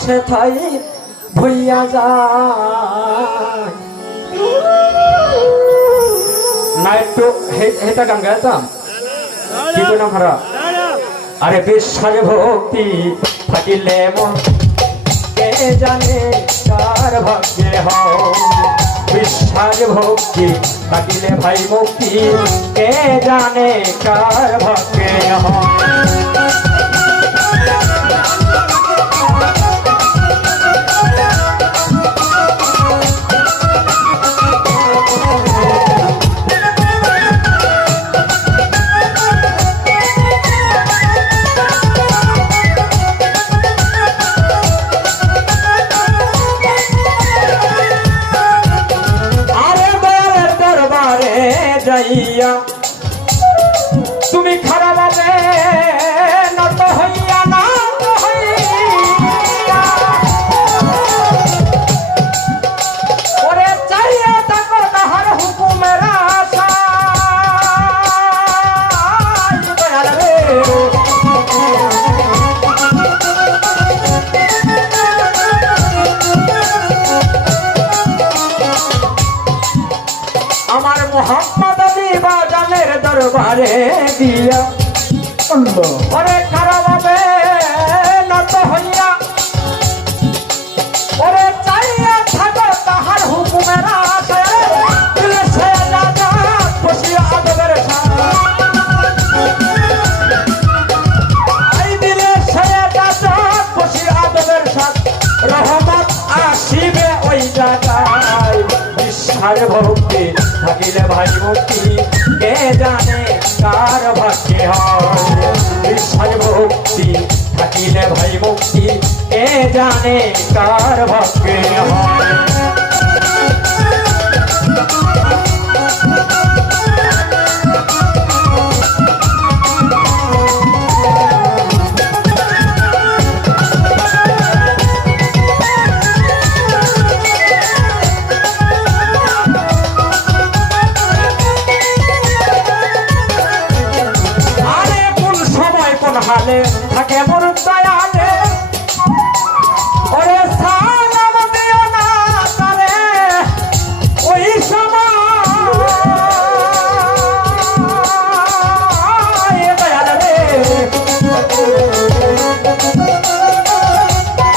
সেথাই ভইয়া যায় না একটু হেটা গান গাইতাম কি নাম খারাপ আরে বিশ্বাস ভক্তি থাকিলে মন কে জানে কার ভাগ্যে হয় বিশ্বাস ভক্তি থাকিলে ভাই মুক্তি কে জানে কার ভাগ্যে হয় যাইয়া তুমি খারাপ হবে নত হইয়া না ওরে চাইয়া থাকো তাহার হুকুমের আশা আমার মোহাম্মদ বাজানের দরবারে দিয়া ওরে খারাপ হবে নত হইয়া ওরে চাইয়া থাকো তাহার হুকুমের আশায় দিলে সে রাজা খুশি আদবের সাথ দিলে সে রাজা খুশি আদবের সাথ রহমত আসিবে ওই জায়গায় বিশ্বাস ভক্তি থাকিলে ভাই মুক্তি কে জানে কার ভাগ্যে হয় বিশ্বাস ভক্তি থাকিলে ভাই মুক্তি কে জানে কার ভাগ্যে হয়